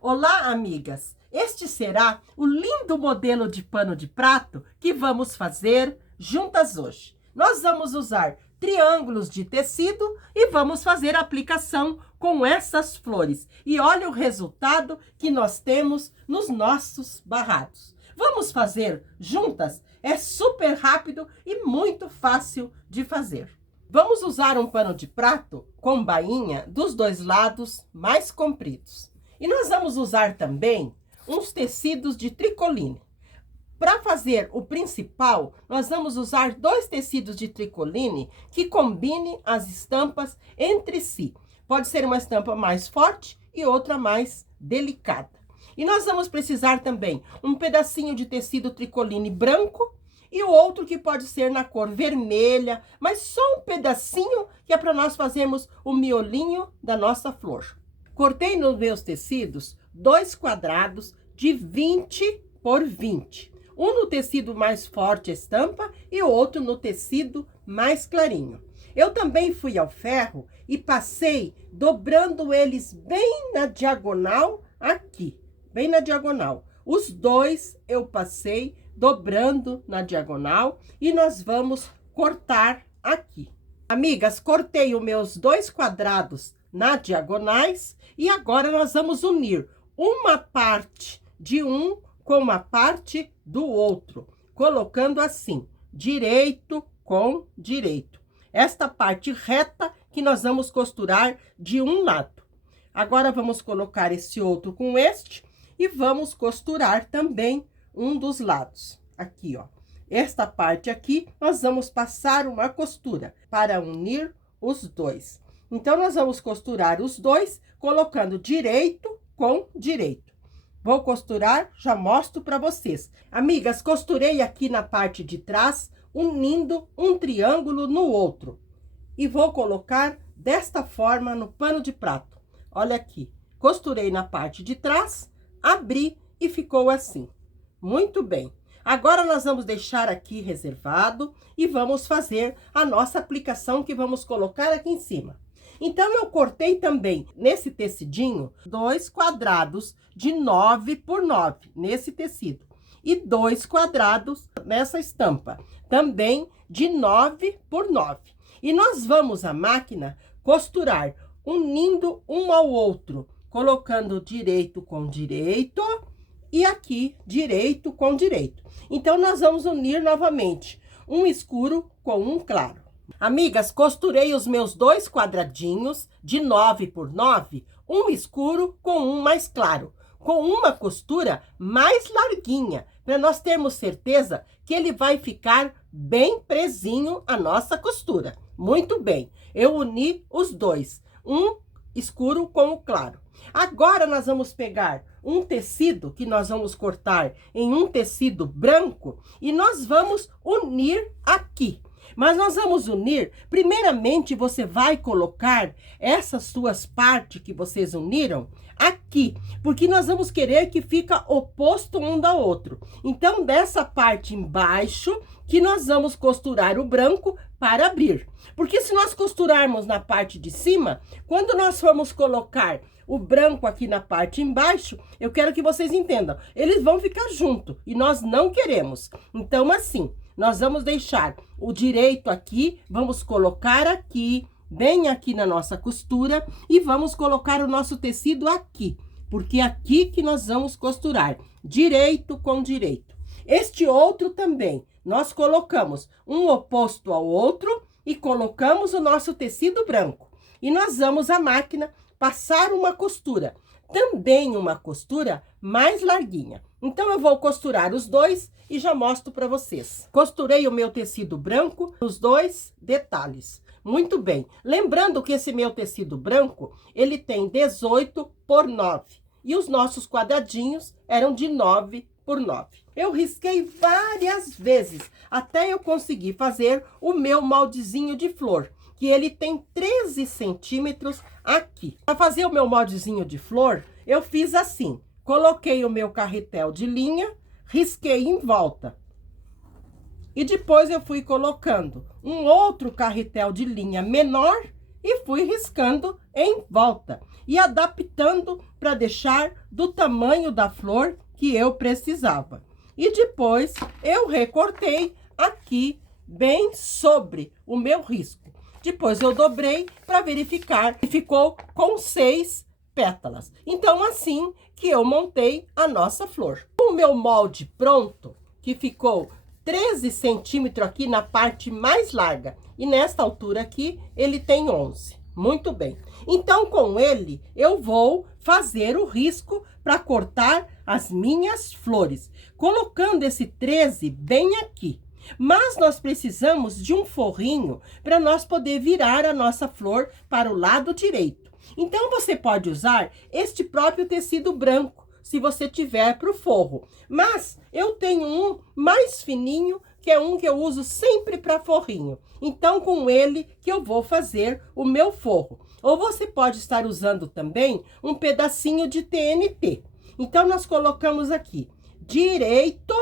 Olá, amigas! Este será o lindo modelo de pano de prato que vamos fazer juntas hoje. Nós vamos usar triângulos de tecido e vamos fazer a aplicação com essas flores. E olha o resultado que nós temos nos nossos barrados. Vamos fazer juntas? É super rápido e muito fácil de fazer. Vamos usar um pano de prato com bainha dos dois lados mais compridos. E nós vamos usar também uns tecidos de tricoline. Para fazer o principal, nós vamos usar dois tecidos de tricoline que combinem as estampas entre si. Pode ser uma estampa mais forte e outra mais delicada. E nós vamos precisar também um pedacinho de tecido tricoline branco e o outro que pode ser na cor vermelha, mas só um pedacinho que é para nós fazermos o miolinho da nossa flor. Cortei nos meus tecidos 2 quadrados de 20 por 20. Um no tecido mais forte estampa e o outro no tecido mais clarinho. Eu também fui ao ferro e passei dobrando eles bem na diagonal aqui. Bem na diagonal. Os dois eu passei dobrando na diagonal e nós vamos cortar aqui. Amigas, cortei os meus 2 quadrados na diagonais e agora nós vamos unir uma parte de um com a parte do outro, colocando assim, direito com direito. Esta parte reta que nós vamos costurar de um lado. Agora vamos colocar esse outro com este e vamos costurar também um dos lados. Aqui, ó. Esta parte aqui, nós vamos passar uma costura para unir os dois. Então, nós vamos costurar os dois, colocando direito com direito. Vou costurar, já mostro para vocês. Amigas, costurei aqui na parte de trás, unindo um triângulo no outro. E vou colocar desta forma no pano de prato. Olha aqui, costurei na parte de trás, abri e ficou assim. Muito bem. Agora, nós vamos deixar aqui reservado e vamos fazer a nossa aplicação que vamos colocar aqui em cima. Então, eu cortei também, nesse tecidinho, 2 quadrados de 9 por 9, nesse tecido. E 2 quadrados nessa estampa, também de 9 por 9. E nós vamos, à máquina, costurar, unindo um ao outro, colocando direito com direito e aqui, direito com direito. Então, nós vamos unir novamente, um escuro com um claro. Amigas, costurei os meus 2 quadradinhos de 9 por 9, um escuro com um mais claro, com uma costura mais larguinha, para nós termos certeza que ele vai ficar bem presinho a nossa costura. Muito bem, eu uni os dois, um escuro com o claro. Agora, nós vamos pegar um tecido que nós vamos cortar em um tecido branco e nós vamos unir aqui. Mas nós vamos unir, primeiramente você vai colocar essas suas partes que vocês uniram aqui, porque nós vamos querer que fica oposto um da outro. Então, dessa parte embaixo, que nós vamos costurar o branco para abrir. Porque se nós costurarmos na parte de cima, quando nós formos colocar o branco aqui na parte embaixo, eu quero que vocês entendam, eles vão ficar junto e nós não queremos. Então, assim, nós vamos deixar o direito aqui, vamos colocar aqui, bem aqui na nossa costura, e vamos colocar o nosso tecido aqui, porque é aqui que nós vamos costurar, direito com direito. Este outro também, nós colocamos um oposto ao outro e colocamos o nosso tecido branco. E nós vamos à máquina passar uma costura, também uma costura mais larguinha. Então, eu vou costurar os dois e já mostro para vocês. Costurei o meu tecido branco nos 2 detalhes. Muito bem. Lembrando que esse meu tecido branco, ele tem 18 por 9. E os nossos quadradinhos eram de 9 por 9. Eu risquei várias vezes, até eu conseguir fazer o meu moldezinho de flor, que ele tem 13 centímetros aqui. Para fazer o meu moldezinho de flor, eu fiz assim. Coloquei o meu carretel de linha, risquei em volta. E depois eu fui colocando um outro carretel de linha menor e fui riscando em volta e adaptando para deixar do tamanho da flor que eu precisava. E depois eu recortei aqui bem sobre o meu risco. Depois eu dobrei para verificar e ficou com 6 pétalas. Então, assim que eu montei a nossa flor. O meu molde pronto, que ficou 13 centímetros aqui na parte mais larga. E nesta altura aqui, ele tem 11. Muito bem. Então, com ele, eu vou fazer o risco para cortar as minhas flores. Colocando esse 13 bem aqui. Mas nós precisamos de um forrinho para nós poder virar a nossa flor para o lado direito. Então, você pode usar este próprio tecido branco, se você tiver para o forro. Mas eu tenho um mais fininho, que é um que eu uso sempre para forrinho. Então, com ele que eu vou fazer o meu forro. Ou você pode estar usando também um pedacinho de TNT. Então, nós colocamos aqui direito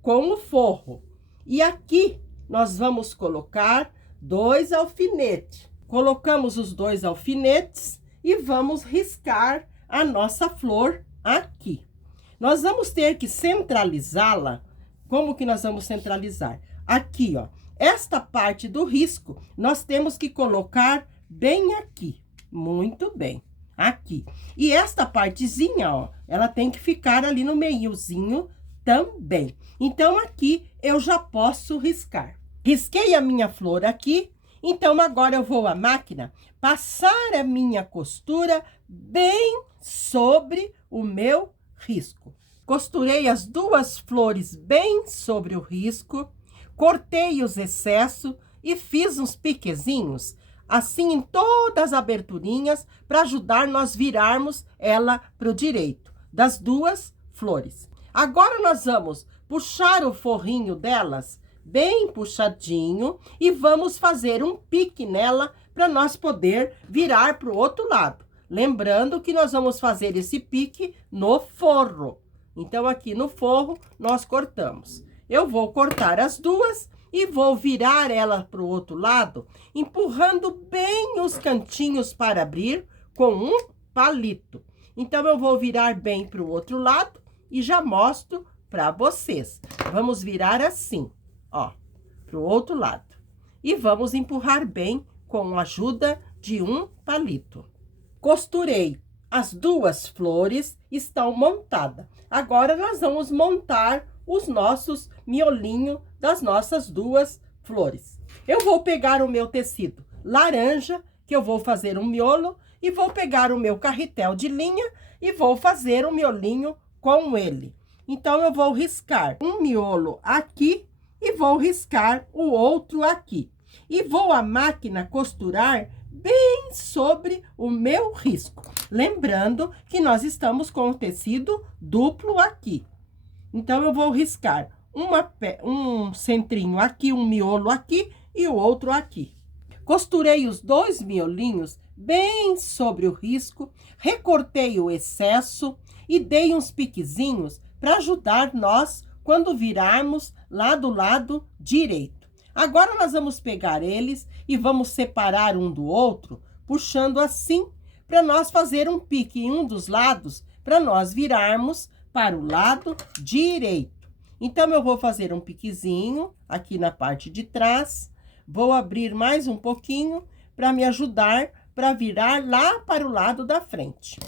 com o forro. E aqui nós vamos colocar 2 alfinetes. Colocamos os 2 alfinetes e vamos riscar a nossa flor aqui. Nós vamos ter que centralizá-la. Como que nós vamos centralizar? Aqui, ó. Esta parte do risco, nós temos que colocar bem aqui. Muito bem. Aqui. E esta partezinha, ó, ela tem que ficar ali no meiozinho também. Então, aqui eu já posso riscar. Risquei a minha flor aqui. Então, agora eu vou à máquina passar a minha costura bem sobre o meu risco. Costurei as 2 flores bem sobre o risco, cortei os excessos e fiz uns piquezinhos, assim em todas as aberturinhas, para ajudar nós virarmos ela para o direito, das 2 flores. Agora, nós vamos puxar o forrinho delas bem puxadinho e vamos fazer um pique nela para nós poder virar para o outro lado. Lembrando que nós vamos fazer esse pique no forro. Então, aqui no forro, nós cortamos. Eu vou cortar as 2 e vou virar ela para o outro lado, empurrando bem os cantinhos para abrir com um palito. Então, eu vou virar bem para o outro lado e já mostro para vocês. Vamos virar assim, ó, para o outro lado. E vamos empurrar bem com a ajuda de um palito. Costurei as 2 flores, estão montadas. Agora, nós vamos montar os nossos miolinhos das nossas 2 flores. Eu vou pegar o meu tecido laranja, que eu vou fazer um miolo, e vou pegar o meu carretel de linha e vou fazer um miolinho com ele. Então, eu vou riscar um miolo aqui e vou riscar o outro aqui. E vou à máquina costurar bem sobre o meu risco. Lembrando que nós estamos com o tecido duplo aqui. Então, eu vou riscar um centrinho aqui, um miolo aqui e o outro aqui. Costurei os 2 miolinhos bem sobre o risco, recortei o excesso e dei uns piquezinhos para ajudar nós quando virarmos lá do lado direito. Agora, nós vamos pegar eles e vamos separar um do outro, puxando assim, para nós fazer um pique em um dos lados, para nós virarmos para o lado direito. Então, eu vou fazer um piquezinho aqui na parte de trás, vou abrir mais um pouquinho para me ajudar para virar lá para o lado da frente.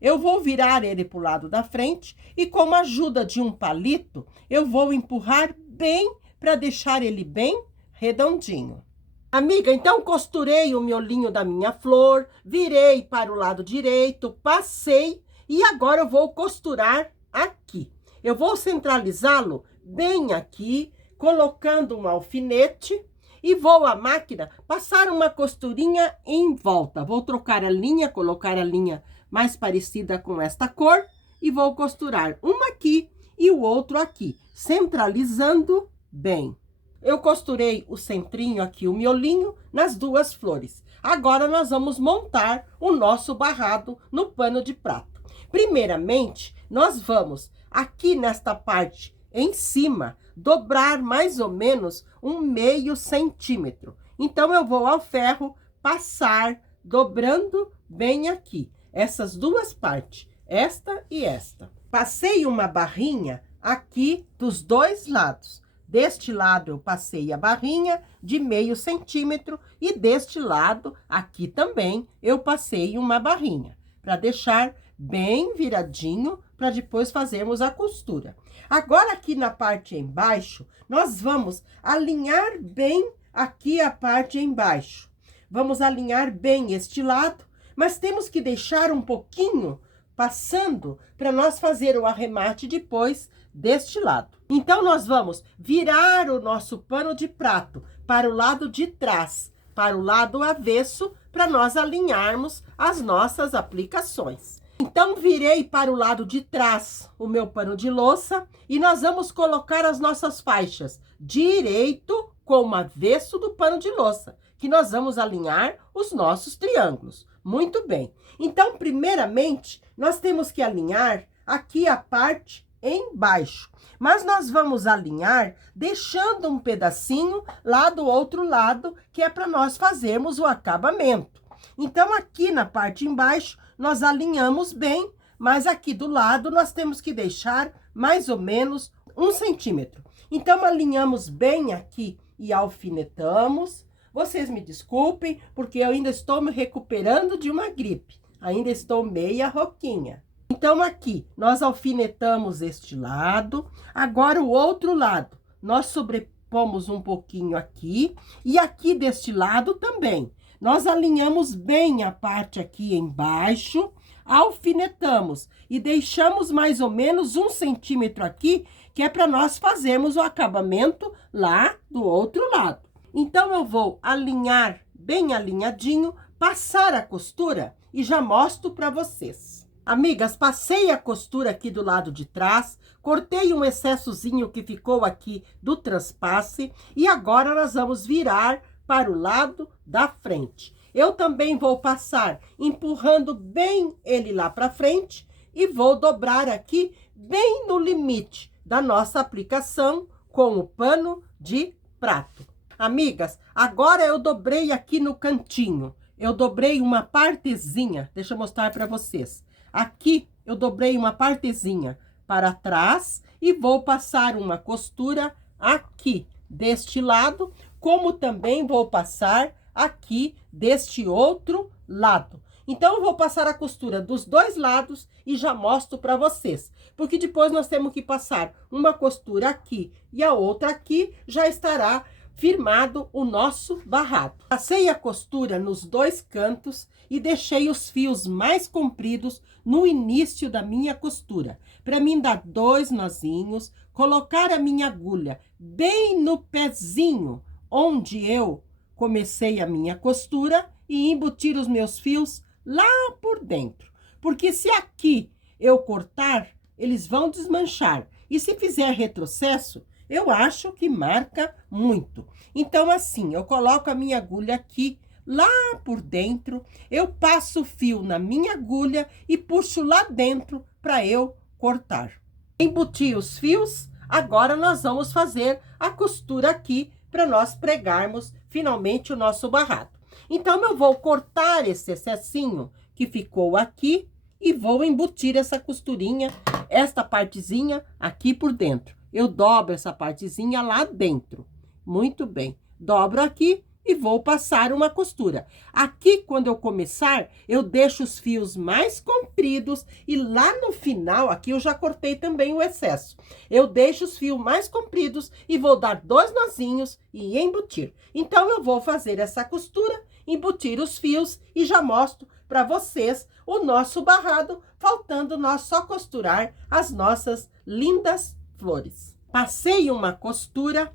Eu vou virar ele para o lado da frente e, com a ajuda de um palito, eu vou empurrar bem para deixar ele bem redondinho. Amiga, então costurei o miolinho da minha flor, virei para o lado direito, passei e agora eu vou costurar aqui. Eu vou centralizá-lo bem aqui, colocando um alfinete e vou à máquina passar uma costurinha em volta. Vou trocar a linha, colocar a linha mais parecida com esta cor e vou costurar uma aqui e o outro aqui, centralizando bem. Eu costurei o centrinho aqui, o miolinho, nas 2 flores. Agora, nós vamos montar o nosso barrado no pano de prato. Primeiramente, nós vamos aqui nesta parte em cima, dobrar mais ou menos 1/2 centímetro. Então, eu vou ao ferro passar dobrando bem aqui, essas duas partes, esta e esta. Passei uma barrinha aqui dos dois lados. Deste lado eu passei a barrinha de meio centímetro e deste lado aqui também eu passei uma barrinha, para deixar bem viradinho, para depois fazermos a costura. Agora, aqui na parte embaixo, nós vamos alinhar bem aqui a parte embaixo. Vamos alinhar bem este lado, mas temos que deixar um pouquinho passando para nós fazer o arremate depois deste lado. Então, nós vamos virar o nosso pano de prato para o lado de trás, para o lado avesso, para nós alinharmos as nossas aplicações. Então, virei para o lado de trás o meu pano de louça e nós vamos colocar as nossas faixas direito com o avesso do pano de louça, que nós vamos alinhar os nossos triângulos. Muito bem. Então, primeiramente, nós temos que alinhar aqui a parte embaixo. Mas nós vamos alinhar deixando um pedacinho lá do outro lado, que é para nós fazermos o acabamento. Então, aqui na parte embaixo, nós alinhamos bem, mas aqui do lado nós temos que deixar mais ou menos 1 centímetro. Então, alinhamos bem aqui e alfinetamos. Vocês me desculpem, porque eu ainda estou me recuperando de uma gripe. Ainda estou meia rouquinha. Então, aqui, nós alfinetamos este lado. Agora, o outro lado, nós sobrepomos um pouquinho aqui. E aqui deste lado também. Nós alinhamos bem a parte aqui embaixo, alfinetamos e deixamos mais ou menos 1 centímetro aqui, que é para nós fazermos o acabamento lá do outro lado. Então, eu vou alinhar bem alinhadinho, passar a costura e já mostro para vocês. Amigas, passei a costura aqui do lado de trás, cortei um excessozinho que ficou aqui do transpasse e agora nós vamos virar para o lado da frente. Eu também vou passar empurrando bem ele lá para frente e vou dobrar aqui bem no limite da nossa aplicação com o pano de prato. Amigas, agora eu dobrei aqui no cantinho. Eu dobrei uma partezinha, deixa eu mostrar para vocês. Aqui eu dobrei uma partezinha para trás e vou passar uma costura aqui deste lado, como também vou passar aqui deste outro lado. Então, eu vou passar a costura dos dois lados e já mostro para vocês. Porque depois nós temos que passar uma costura aqui e a outra aqui, já estará firmado o nosso barrado. Passei a costura nos dois cantos e deixei os fios mais compridos no início da minha costura. Para mim dar 2 nozinhos, colocar a minha agulha bem no pezinho onde eu comecei a minha costura e embutir os meus fios lá por dentro. Porque se aqui eu cortar, eles vão desmanchar. E se fizer retrocesso, eu acho que marca muito. Então, assim, eu coloco a minha agulha aqui, lá por dentro, eu passo o fio na minha agulha e puxo lá dentro para eu cortar. Embuti os fios, agora nós vamos fazer a costura aqui para nós pregarmos finalmente o nosso barrado. Então, eu vou cortar esse excessinho que ficou aqui e vou embutir essa costurinha, esta partezinha aqui por dentro. Eu dobro essa partezinha lá dentro. Muito bem. Dobro aqui e vou passar uma costura. Aqui, quando eu começar, eu deixo os fios mais compridos e lá no final, aqui eu já cortei também o excesso. Eu deixo os fios mais compridos e vou dar 2 nozinhos e embutir. Então, eu vou fazer essa costura, embutir os fios e já mostro para vocês o nosso barrado, faltando nós só costurar as nossas lindas flores. Passei uma costura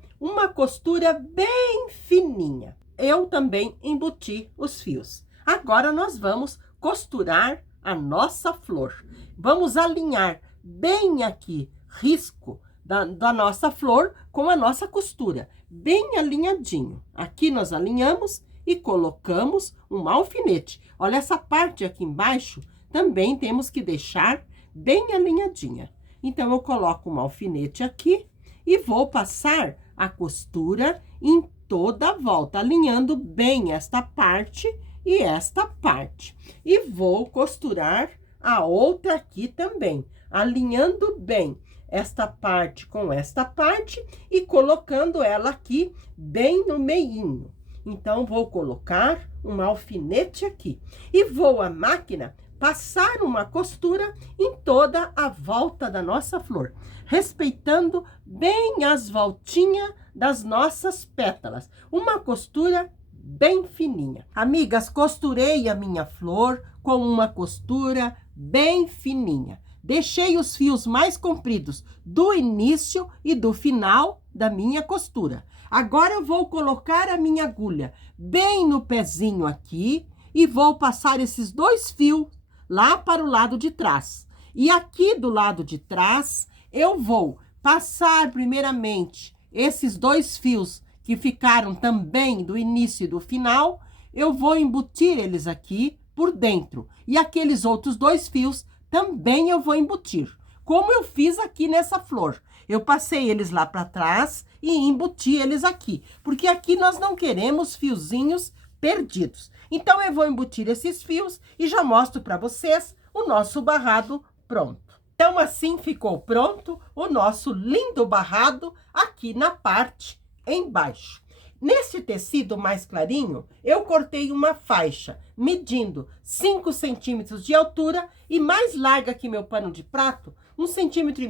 bem fininha. Eu também embuti os fios. Agora, nós vamos costurar a nossa flor. Vamos alinhar bem aqui, risco da nossa flor com a nossa costura. Bem alinhadinho. Aqui nós alinhamos e colocamos um alfinete. Olha essa parte aqui embaixo, também temos que deixar bem alinhadinha. Então, eu coloco um alfinete aqui e vou passar a costura em toda a volta, alinhando bem esta parte e esta parte. E vou costurar a outra aqui também, alinhando bem esta parte com esta parte e colocando ela aqui bem no meinho. Então, vou colocar um alfinete aqui e vou à máquina passar uma costura em toda a volta da nossa flor, respeitando bem as voltinhas das nossas pétalas. Uma costura bem fininha. Amigas, costurei a minha flor com uma costura bem fininha. Deixei os fios mais compridos do início e do final da minha costura. Agora eu vou colocar a minha agulha bem no pezinho aqui e vou passar esses 2 fios lá para o lado de trás. E aqui do lado de trás, eu vou passar primeiramente esses 2 fios que ficaram também do início e do final, eu vou embutir eles aqui por dentro. E aqueles outros 2 fios também eu vou embutir, como eu fiz aqui nessa flor. Eu passei eles lá para trás e embuti eles aqui, porque aqui nós não queremos fiozinhos perdidos. Então, eu vou embutir esses fios e já mostro para vocês o nosso barrado pronto. Então, assim ficou pronto o nosso lindo barrado aqui na parte embaixo. Nesse tecido mais clarinho, eu cortei uma faixa, medindo 5 centímetros de altura e mais larga que meu pano de prato, 1,5 centímetros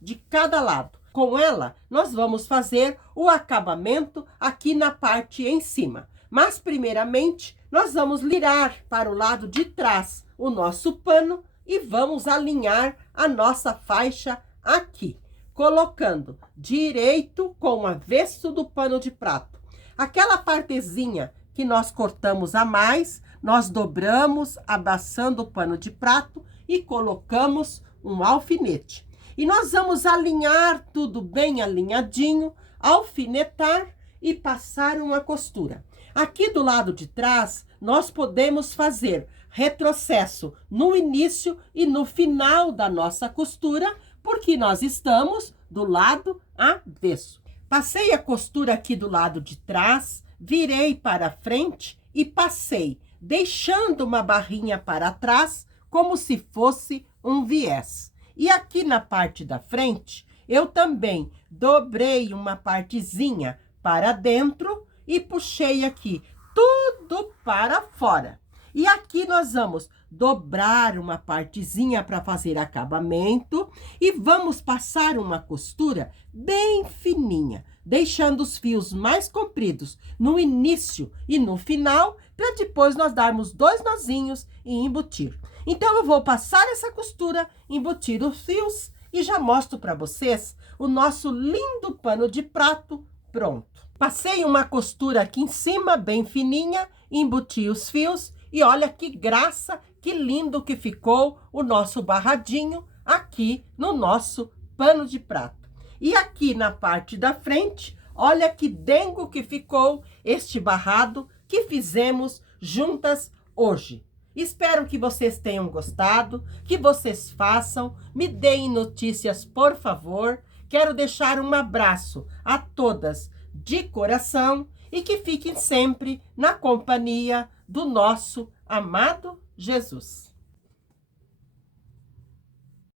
de cada lado. Com ela, nós vamos fazer o acabamento aqui na parte em cima. Mas, primeiramente, nós vamos virar para o lado de trás o nosso pano e vamos alinhar a nossa faixa aqui, colocando direito com o avesso do pano de prato. Aquela partezinha que nós cortamos a mais, nós dobramos, abaçando o pano de prato e colocamos um alfinete. E nós vamos alinhar tudo bem alinhadinho, alfinetar e passar uma costura. Aqui do lado de trás, nós podemos fazer retrocesso no início e no final da nossa costura, porque nós estamos do lado avesso. Passei a costura aqui do lado de trás, virei para frente e passei, deixando uma barrinha para trás, como se fosse um viés. E aqui na parte da frente, eu também dobrei uma partezinha para dentro e puxei aqui tudo para fora. E aqui nós vamos dobrar uma partezinha para fazer acabamento e vamos passar uma costura bem fininha, deixando os fios mais compridos no início e no final, para depois nós darmos 2 nozinhos e embutir. Então, eu vou passar essa costura, embutir os fios e já mostro para vocês o nosso lindo pano de prato pronto. Passei uma costura aqui em cima, bem fininha, embuti os fios e olha que graça, que lindo que ficou o nosso barradinho aqui no nosso pano de prato. E aqui na parte da frente, olha que dengo que ficou este barrado que fizemos juntas hoje. Espero que vocês tenham gostado, que vocês façam, me deem notícias, por favor. Quero deixar um abraço a todas de coração e que fiquem sempre na companhia do nosso amado Jesus.